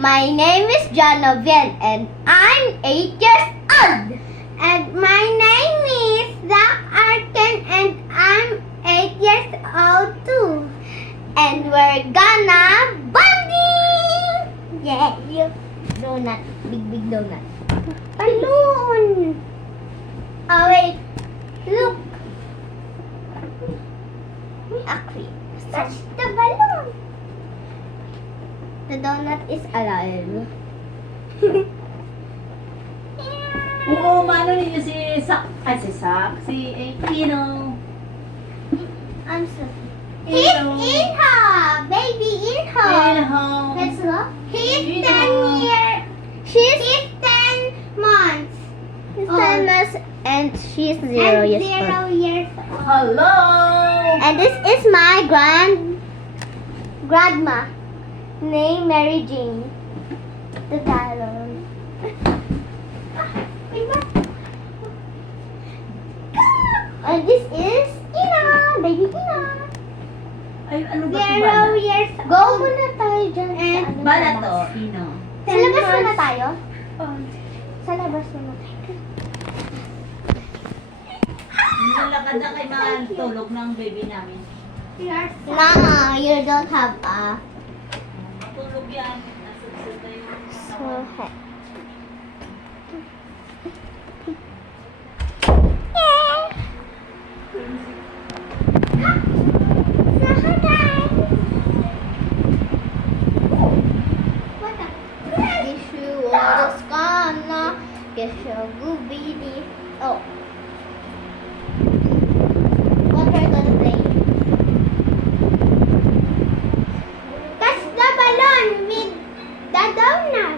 My name is Jonovian and I'm 8 years old. And my name is Zach Arken and I'm 8 years old too. And we're gonna bonding! Yeah, donut. Big donut. Balloon! Oh wait, look. Actually, touch the balloon. The donut is alive. Oo, maano ninyo si Sak, si Pino. I'm sorry. He's Inha! Baby Inha! Pino. Let's look. He's Inha. 10 years. He's 10 months. He's 10 months and she's 0 years old. 0 years old. Hello! And this is my grandma named Mary Jane. The balloon. And this is Ina, baby Ina. Ay, ano ba 0 ito bala? years old. Go muna tayo dyan. And Bala to, Pino. Sa labas muna tayo. Sa labas muna tayo. Nalakad na kay mga tulog ng baby namin. Mama, you don't have a Tulog yan. Nasusunod na yung so head. Oh. What are you gonna play? Touch the balloon with the donut.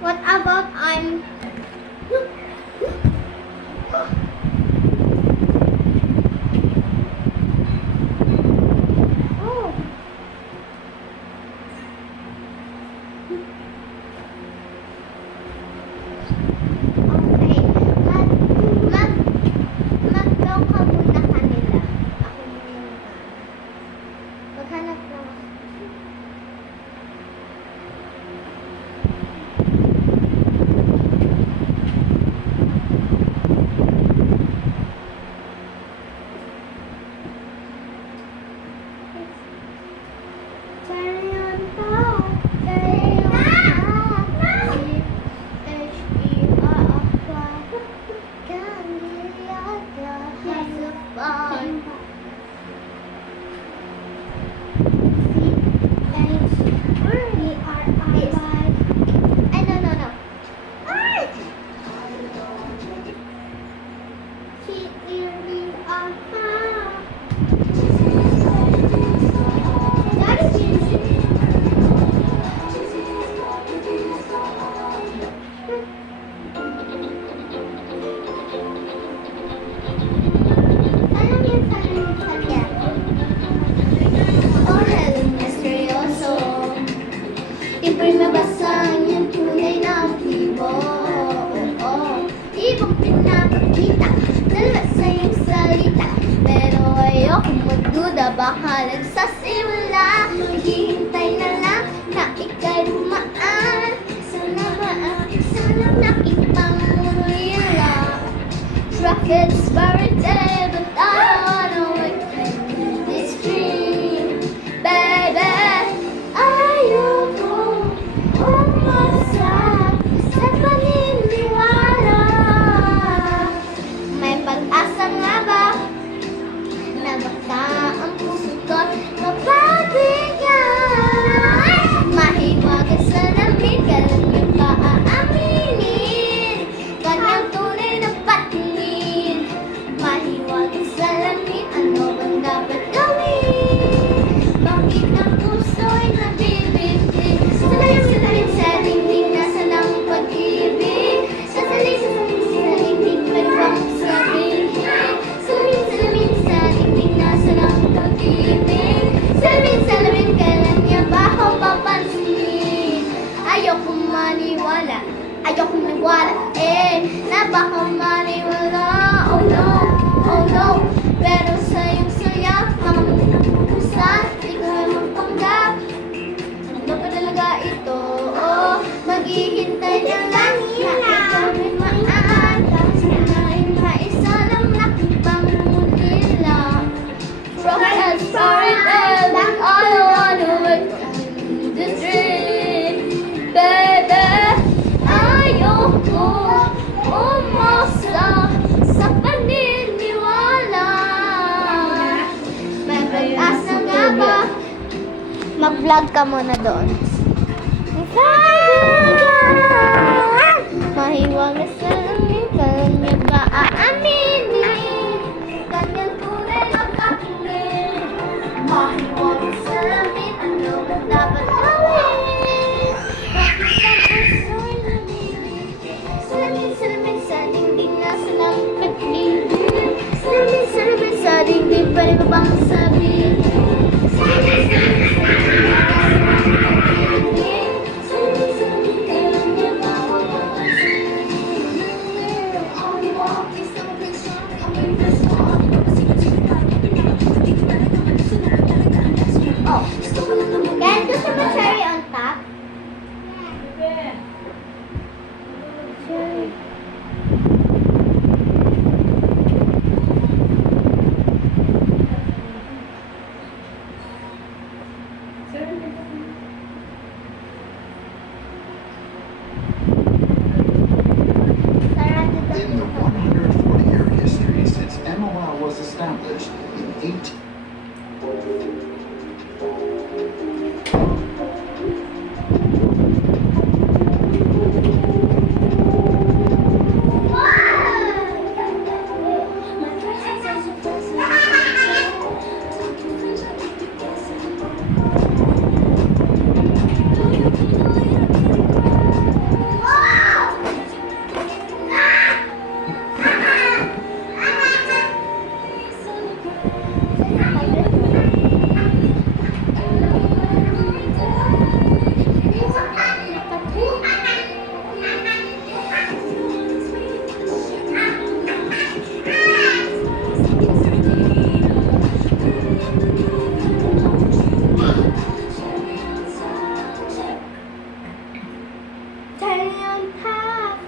What about I'm Oh. Okay. Mag-blow ka muna kanila. Ako muna. Maghanap na ako. wala na baka maniwala. Oh no, pero sa iyong saya, mga pusa, di ko magpanggap. Ano pa talaga ito? Oh, maghihintay na lang na ikaw rin maan. Sinain na isa lang nakipang nila. From as far as I wanna wait on the street, baby. Ayoko umasa sa paniniwala. May pag-asa nga ba? Mag-vlog ka muna doon. Mahiwaga sa langit, kanya ba aaminin? Ganyan tunay ang kakingin. Mahiwaga sa langit, ano ba dapat gawin? Bakit ang puso'y lumilip? Salamin sa dingding, nasa langit pag-ibig. Salamin sa dingding, pwede ko bang sabihin? Can gusto mo cherry on top? Cherry. In the 140-year history since MOL was established in 18... Cherry on top.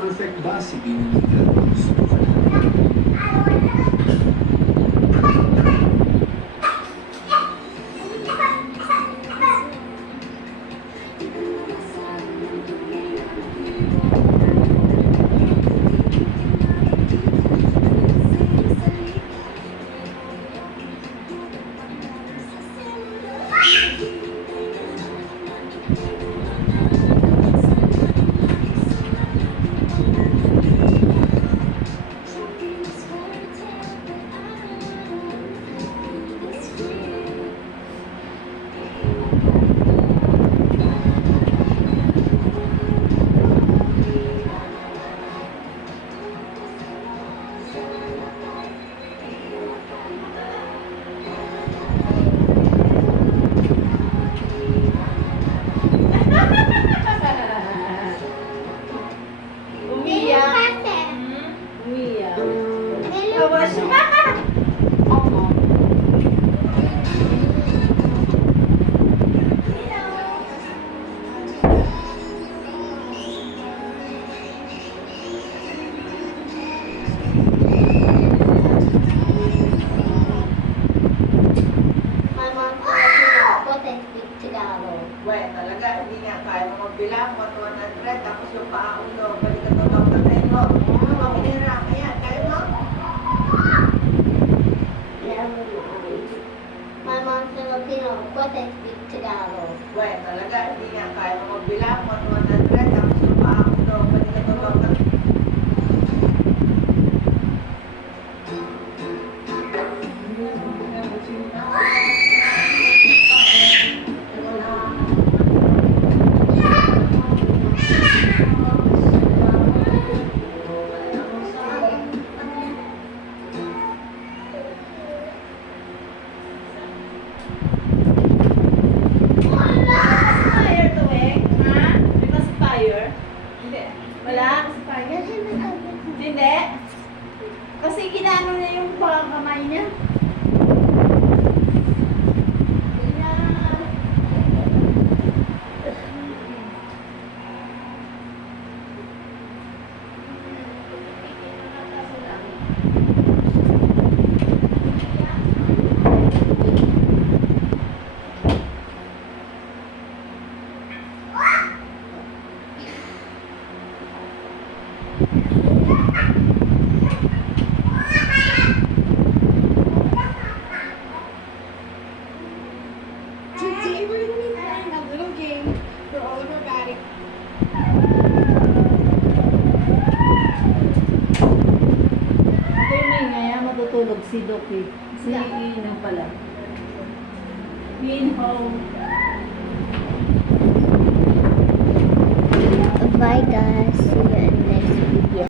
Perfect ba si Biniligan? anak? Hindi. Kasi ginano niya yung kamay niya. Today we're going to be playing a little game for all of our batting. Ito yung may ngaya matutulog si Doki. Si Ino pala. Minho. Bye guys.